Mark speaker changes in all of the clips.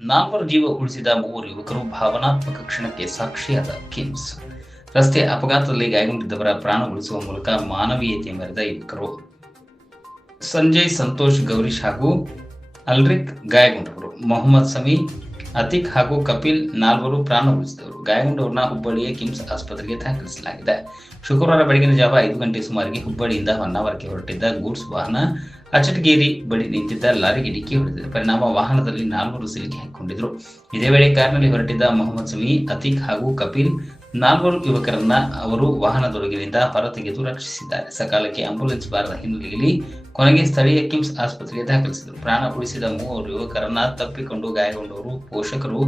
Speaker 1: ನಾಲ್ವರು ಜೀವ ಉಳಿಸಿದ ಮೂವರು ಯುವಕರು ಭಾವನಾತ್ಮಕ ಕ್ಷಣಕ್ಕೆ ಸಾಕ್ಷಿಯಾದ ಕಿಮ್ಸ್. ರಸ್ತೆ ಅಪಘಾತದಲ್ಲಿ ಗಾಯಗೊಂಡಿದ್ದವರ ಪ್ರಾಣ ಉಳಿಸುವ ಮೂಲಕ ಮಾನವೀಯತೆ ಮೆರೆದ ಯುವಕರು. ಸಂಜಯ್, ಸಂತೋಷ್, ಗೌರೀಶ್ ಹಾಗೂ ಅಲ್ರಿಕ್ ಗಾಯಗೊಂಡವರು. ಮೊಹಮ್ಮದ್ ಸಮಿ ಅತಿಕ್ ಹಾಗೂ ಕಪಿಲ್ ನಾಲ್ವರು ಪ್ರಾಣ ಉಳಿಸಿದವರು. ಗಾಯಗೊಂಡವರನ್ನ ಹುಬ್ಬಳ್ಳಿಯ ಕಿಮ್ಸ್ ಆಸ್ಪತ್ರೆಗೆ ದಾಖಲಿಸಲಾಗಿದೆ. ಶುಕ್ರವಾರ ಬೆಳಗಿನ ಜಾವ ಐದು ಗಂಟೆ ಸುಮಾರಿಗೆ ಹುಬ್ಬಳ್ಳಿಯಿಂದ ಹೊನ್ನಾವರಕ್ಕೆ ಹೊರಟಿದ್ದ ಗೂಡ್ಸ್ ವಾಹನ ಅಚಟಗೇರಿ ಬಳಿ ನಿಂತಿದ್ದ ಲಾರಿಗೆ ಡಿಕ್ಕಿ ಹೊಡೆದಿದೆ. ಪರಿಣಾಮ ವಾಹನದಲ್ಲಿ ನಾಲ್ವರು ಸಿಲುಕಿ ಹಾಕಿಕೊಂಡಿದ್ರು ಇದೇ ವೇಳೆ ಕಾರ್ನಲ್ಲಿ ಹೊರಟಿದ್ದ ಮೊಹಮ್ಮದ್ ಸಮಿ, ಅತೀಕ್ ಹಾಗೂ ಕಪಿಲ್ ನಾಲ್ವರು ಯುವಕರನ್ನ ಅವರು ವಾಹನದೊಳಗಿನಿಂದ ಹೊರತೆಗೆದು ರಕ್ಷಿಸಿದ್ದಾರೆ. ಸಕಾಲಕ್ಕೆ ಆಂಬ್ಯುಲೆನ್ಸ್ ಬಾರದ ಹಿನ್ನೆಲೆಯಲ್ಲಿ ಕೊನೆಗೆ ಸ್ಥಳೀಯ ಕಿಮ್ಸ್ ಆಸ್ಪತ್ರೆಗೆ ದಾಖಲಿಸಿದರು. ಪ್ರಾಣ ಉಳಿಸಿದ ಮೂವರು ಯುವಕರನ್ನ ತಪ್ಪಿಕೊಂಡು ಗಾಯಗೊಂಡವರು ಪೋಷಕರು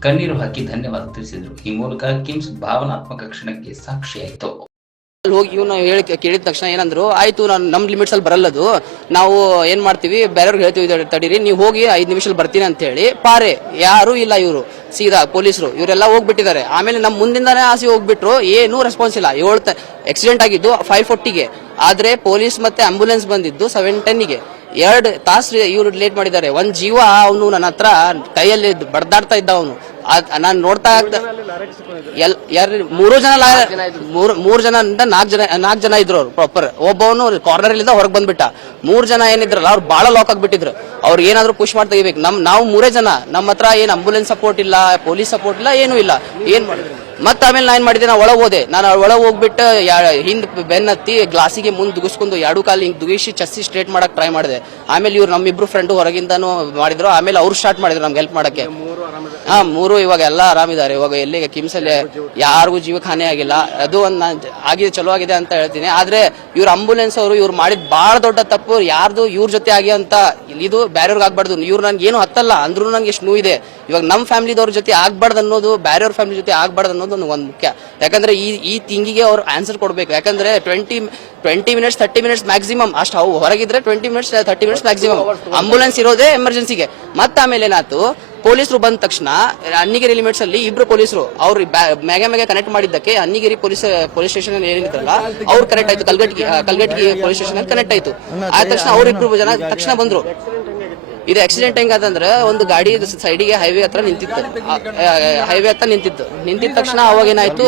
Speaker 1: ಕಣ್ಣೀರು ಹಾಕಿ ಧನ್ಯವಾದ ತಿಳಿಸಿದರು. ಈ ಮೂಲಕ ಕಿಮ್ಸ್ ಭಾವನಾತ್ಮಕ ಕ್ಷಣಕ್ಕೆ ಸಾಕ್ಷಿಯಾಯಿತು.
Speaker 2: ಅಲ್ಲಿ ಹೋಗಿ ಇವ್ನ ಹೇಳಿ ಕೇಳಿದ ತಕ್ಷಣ ಏನಂದ್ರು, ಆಯ್ತು, ನಾನು ನಮ್ಮ ಲಿಮಿಟ್ಸ್ ಅಲ್ಲಿ ಬರಲ್ಲದು ನಾವು ಏನ್ ಮಾಡ್ತೀವಿ, ಬೇರೆಯವ್ರಿಗೆ ಹೇಳ್ತೀವಿ ತಡೀರಿ, ನೀವು ಹೋಗಿ ಐದು ನಿಮಿಷದಲ್ಲಿ ಬರ್ತೀನಿ ಅಂತ ಹೇಳಿ ಪಾರೆ. ಯಾರು ಇಲ್ಲ ಇವರು. ಸೀದಾ ಪೊಲೀಸರು. ಇವರೆಲ್ಲ ಹೋಗ್ಬಿಟ್ಟಿದ್ದಾರೆ. ಆಮೇಲೆ ನಮ್ಮ ಮುಂದಿಂದಾನೇ ಆಸಿ ಹೋಗ್ಬಿಟ್ರು, ಏನೂ ರೆಸ್ಪಾನ್ಸ್ ಇಲ್ಲ. ಏಳು ಆಕ್ಸಿಡೆಂಟ್ ಆಗಿದ್ದು ಫೈವ್ ಫೋರ್ಟಿಗೆ ಆದ್ರೆ ಪೊಲೀಸ್ ಮತ್ತೆ ಆಂಬುಲೆನ್ಸ್ ಬಂದಿದ್ದು ಸೆವೆನ್ ಟೆನ್ನಿಗೆ ಎರಡು ತಾಸು ಇವರು ಲೇಟ್ ಮಾಡಿದ್ದಾರೆ. ಒಂದ್ ಜೀವ ಅವನು ನನ್ನ ಹತ್ರ ಕೈಯಲ್ಲಿ ಬಡ್ದಾಡ್ತಾ ಇದ್ದ ಅವನು. ನಾನು ನೋಡ್ತಾ ಯಾರು ಮೂರು ಜನ ಮೂರು ಜನ ನಾಲ್ಕು ಜನ ನಾಲ್ಕು ಜನ ಇದ್ರು ಅವ್ರು ಪ್ರಾಪರ್ ಒಬ್ಬವನು ಕಾರ್ನರ್ ಇಲ್ಲಿಂದ ಹೊರಗೆ ಬಂದ್ಬಿಟ್ಟ. ಮೂರು ಜನ ಏನಿದ್ರಲ್ಲ ಅವ್ರು ಬಹಳ ಲಾಕ್ ಆಗ್ಬಿಟ್ಟಿದ್ರು. ಅವ್ರು ಏನಾದ್ರು ಪುಷ್ ಮಾಡಿ ತೆಗಿಬೇಕು. ನಮ್ ನಾವು ಮೂರೇ ಜನ. ನಮ್ಮ ಹತ್ರ ಏನ್ ಆಂಬುಲೆನ್ಸ್ ಸಪೋರ್ಟ್ ಇಲ್ಲ ಪೊಲೀಸ್ ಸಪೋರ್ಟ್ ಇಲ್ಲ, ಏನೂ ಇಲ್ಲ. ಏನ್ ಮಾಡಿದ್ರು? ಮತ್ತೆ ಆಮೇಲೆ ನಾ ಏನ್ ಮಾಡಿದೆ ನಾ ಒಳಗೆ ಹೋದೆ. ನಾನು ಒಳಗೆ ಹೋಗ್ಬಿಟ್ಟು ಹಿಂದ್ ಬೆನ್ನತ್ತಿ ಗ್ಲಾಸಿಗೆ ಮುಂದೆ ದುಗಿಸ್ಕೊಂಡು ಎರಡು ಕಾಲು ಹಿಂಗೆ ದುಗಿಸಿ ಚಸ್ಸಿ ಸ್ಟ್ರೇಟ್ ಮಾಡಕ್ ಟ್ರೈ ಮಾಡಿದೆ. ಆಮೇಲೆ ಇವ್ರು ನಮ್ಮಿಬ್ರು ಫ್ರೆಂಡು ಹೊರಗಿಂದನೂ ಮಾಡಿದ್ರು. ಆಮೇಲೆ ಅವ್ರು ಸ್ಟಾರ್ಟ್ ಮಾಡಿದ್ರು ನಮ್ಗೆ ಹೆಲ್ಪ್ ಮಾಡಕ್ಕೆ. ಹಾ ಮೂರು ಇವಾಗ ಎಲ್ಲ ಆರಾಮಿದ್ದಾರೆ. ಇವಾಗ ಎಲ್ಲಿಗೆ ಕಿಮ್ಸ್ ಅಲ್ಲಿ ಯಾರಿಗೂ ಜೀವಕ್ಕೆ ಹಾನಿ ಆಗಿಲ್ಲ. ಅದು ಒಂದು ನಾನು ಆಗಿದೆ ಚಲೋ ಆಗಿದೆ ಅಂತ ಹೇಳ್ತೀನಿ. ಆದ್ರೆ ಇವ್ರ ಆಂಬುಲೆನ್ಸ್ ಅವರು ಇವ್ರು ಮಾಡಿದ ಬಹಳ ದೊಡ್ಡ ತಪ್ಪು. ಯಾರ್ದು ಇವ್ರ ಜೊತೆ ಆಗಿ ಅಂತ ಇದು ಬೇರೆಯವ್ರಿಗೆ ಆಗ್ಬಾರ್ದು. ಇವ್ರು ನನ್ಗೆ ಏನು ಹತ್ತಲ್ಲ. ಅಂದ್ರೂ ನಂಗೆ ಎಷ್ಟು ಇದೆ. ಇವಾಗ ನಮ್ಮ ಫ್ಯಾಮಿಲಿದವ್ರ ಜೊತೆ ಆಗ್ಬಾರ್ದು ಅನ್ನೋದು ಬೇರೆಯವ್ರ ಫ್ಯಾಮಿಲಿ ಜೊತೆ ಆಗ್ಬಾರ್ದು ಅನ್ನೋದು ನನಗೆ ಒಂದು ಮುಖ್ಯ. ಯಾಕಂದ್ರೆ ಈ ಈ ತಿಂಗಿಗೆ ಅವ್ರು ಆನ್ಸರ್ ಕೊಡ್ಬೇಕು. ಯಾಕಂದ್ರೆ twenty twenty minutes thirty minutes maximum ಅಷ್ಟು ಅವು ಹೊರಗಿದ್ರೆ twenty minutes thirty minutes maximum ambulance ಇರೋದೇ ಎಮರ್ಜೆನ್ಸಿಗೆ ಮತ್ತೆ ಆಮೇಲೆ ಏನಾಯ್ತು? ಪೊಲೀಸರು ಬಂದ ತಕ್ಷಣ, ಅನ್ನಿಗಿರಿ ಲಿಮಿಟ್ಸ್ ಅಲ್ಲಿ ಇಬ್ರು ಪೊಲೀಸರು, ಅವ್ರು ಮ್ಯಾಗ ಮ್ಯಾಗ ಕನೆಕ್ಟ್ ಮಾಡಿದ್ದಕ್ಕೆ ಅನ್ನಿಗಿರಿ ಪೊಲೀಸ್ ಪೊಲೀಸ್ ಸ್ಟೇಷನ್ ಏನಿದ್ರಲ್ಲ ಅವ್ರು ಕನೆಕ್ಟ್ ಆಯ್ತು. Kalghatgi Kalghatgi police station connect ಆಯ್ತು. ಆದ ತಕ್ಷಣ ಅವ್ರಿಬ್ರು ಜನ ತಕ್ಷಣ ಬಂದ್ರು. ಇದು ಆಕ್ಸಿಡೆಂಟ್ ಹೆಂಗದಂದ್ರ ಒಂದು ಗಾಡಿ ಸೈಡಿಗೆ ಹೈವೇ ಹತ್ರ ನಿಂತಿತ್ತು. ಹೈವೇ ಹತ್ರ ನಿಂತಿತ್ತು. ನಿಂತಿದ ತಕ್ಷಣ ಅವಾಗ ಏನಾಯ್ತು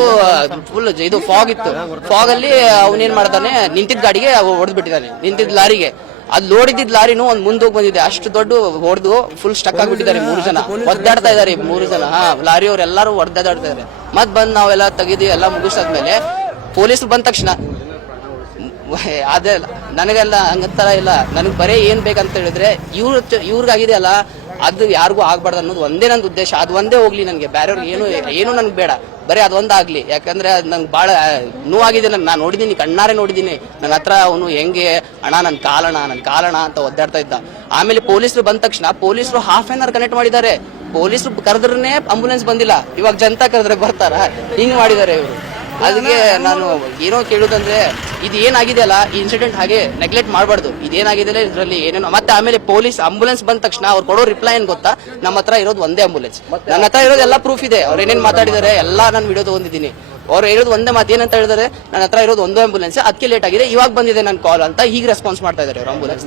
Speaker 2: ಫುಲ್ ಇದು ಫಾಗ್ ಇತ್ತು. ಫಾಗ್ ಅಲ್ಲಿ ಅವನೇನ್ ಮಾಡ್ತಾನೆ ನಿಂತಿದ್ದ ಗಾಡಿಗೆ ಹೊಡೆದ್ ಬಿಟ್ಟಿದ್ದಾನೆ ನಿಂತಿದ್ದ ಲಾರಿಗೆ. ಅದ್ ಲೋಡಿದ್ದ ಲಾರಿನೂ ಒಂದ್ ಮುಂದೋಗಿ ಬಂದಿದೆ. ಅಷ್ಟು ದೊಡ್ಡ ಹೊಡೆದು ಫುಲ್ ಸ್ಟಕ್ ಆಗ್ಬಿಟ್ಟಿದ್ದಾರೆ ಮೂರು ಜನ. ಒದ್ದಾಡ್ತಾ ಇದಾರೆ ಮೂರು ಜನ. ಹಾ ಲಾರಿ ಅವ್ರು ಎಲ್ಲರೂ ಒದ್ದಾಡ್ತಾ ಇದಾರೆ ಮತ್ ಬಂದ್ ನಾವೆಲ್ಲ ತೆಗೆದು ಎಲ್ಲ ಮುಗಿಸಾದ್ಮೇಲೆ ಪೊಲೀಸರು ಬಂದ ತಕ್ಷಣ ಅದೇ ನನಗೆಲ್ಲ ಹಂಗಂತರ ಇಲ್ಲ. ನನಗೆ ಬರೀ ಏನ್ ಬೇಕಂತ ಹೇಳಿದ್ರೆ ಇವ್ರ ಇವ್ರಿಗಾಗಿದೆ ಅಲ್ಲ ಅದು ಯಾರಿಗೂ ಆಗ್ಬಾರ್ದು ಅನ್ನೋದು ಒಂದೇ ನಂದು ಉದ್ದೇಶ. ಅದು ಒಂದೇ ಹೋಗ್ಲಿ ನನಗೆ. ಬೇರೆಯವ್ರಿಗೆ ಏನು ಏನು ನನಗೆ ಬೇಡ. ಬರೀ ಅದೊಂದಾಗ್ಲಿ. ಯಾಕಂದ್ರೆ ಅದು ನಂಗೆ ಭಾಳ ನೋವಾಗಿದೆ. ಆಗಿದೆ ನಾನು ನೋಡಿದ್ದೀನಿ ಕಣ್ಣಾರೆ ನೋಡಿದ್ದೀನಿ ನನ್ನ ಹತ್ರ ಅವನು ಹೆಂಗೆ ಅಣ್ಣ ನನ್ನ ಕಾಲಣ ನನ್ನ ಕಾಲಣ ಅಂತ ಒದ್ದಾಡ್ತಾ ಇದ್ದ. ಆಮೇಲೆ ಪೊಲೀಸರು ಬಂದ ತಕ್ಷಣ ಪೊಲೀಸರು ಹಾಫ್ ಆನ್ ಅವರ್ ಕನೆಕ್ಟ್ ಮಾಡಿದ್ದಾರೆ. ಪೊಲೀಸರು ಕರೆದ್ರೆ ಆಂಬುಲೆನ್ಸ್ ಬಂದಿಲ್ಲ. ಇವಾಗ ಜನತಾ ಕರೆದ್ರೆ ಬರ್ತಾರ? ಹಿಂಗೆ ಮಾಡಿದ್ದಾರೆ ಇವರು. ಅದಕ್ಕೆ ನಾನು ಏನೋ ಕೇಳುದಂದ್ರೆ ಇದು ಏನಾಗಿದೆ ಅಲ್ಲ ಈ ಇನ್ಸಿಡೆಂಟ್ ಹಾಗೆ ನೆಗ್ಲೆಕ್ಟ್ ಮಾಡಬಾರ್ದು. ಇದೇನಾಗಿದೆ ಇದರಲ್ಲಿ ಏನೇನೋ. ಮತ್ತೆ ಆಮೇಲೆ ಪೊಲೀಸ್ ಆಂಬುಲೆನ್ಸ್ ಬಂದ ತಕ್ಷಣ ಅವ್ರು ಕೊಡೋ ರಿಪ್ಲೈ ಏನ್ ಗೊತ್ತಾ? ನಮ್ಮ ಹತ್ರ ಇರೋದು ಒಂದೇ ಆಂಬುಲೆನ್ಸ್ ನನ್ನ ಹತ್ರ ಇರೋದು ಎಲ್ಲ ಪ್ರೂಫ್ ಇದೆ. ಅವ್ರು ಏನೇನು ಮಾತಾಡಿದ್ದಾರೆ ಎಲ್ಲ ನಾನು ವಿಡಿಯೋ ತಗೊಂಡಿದ್ದೀನಿ. ಅವ್ರು ಹೇಳೋದು ಒಂದೇ ಮಾತು ಏನಂತ ಹೇಳಿದ್ರೆ? ನನ್ನ ಹತ್ರ ಇರೋದು ಒಂದೇ ಆಂಬುಲೆನ್ಸ್ ಅದಕ್ಕೆ ಲೇಟ್ ಆಗಿದೆ. ಇವಾಗ ಬಂದಿದೆ ನನ್ನ ಕಾಲ್ ಅಂತ ಹೀಗೆ ರೆಸ್ಪಾನ್ಸ್ ಮಾಡ್ತಾ ಇದ್ದಾರೆ ಅವ್ರು ಆಂಬುಲೆನ್ಸ್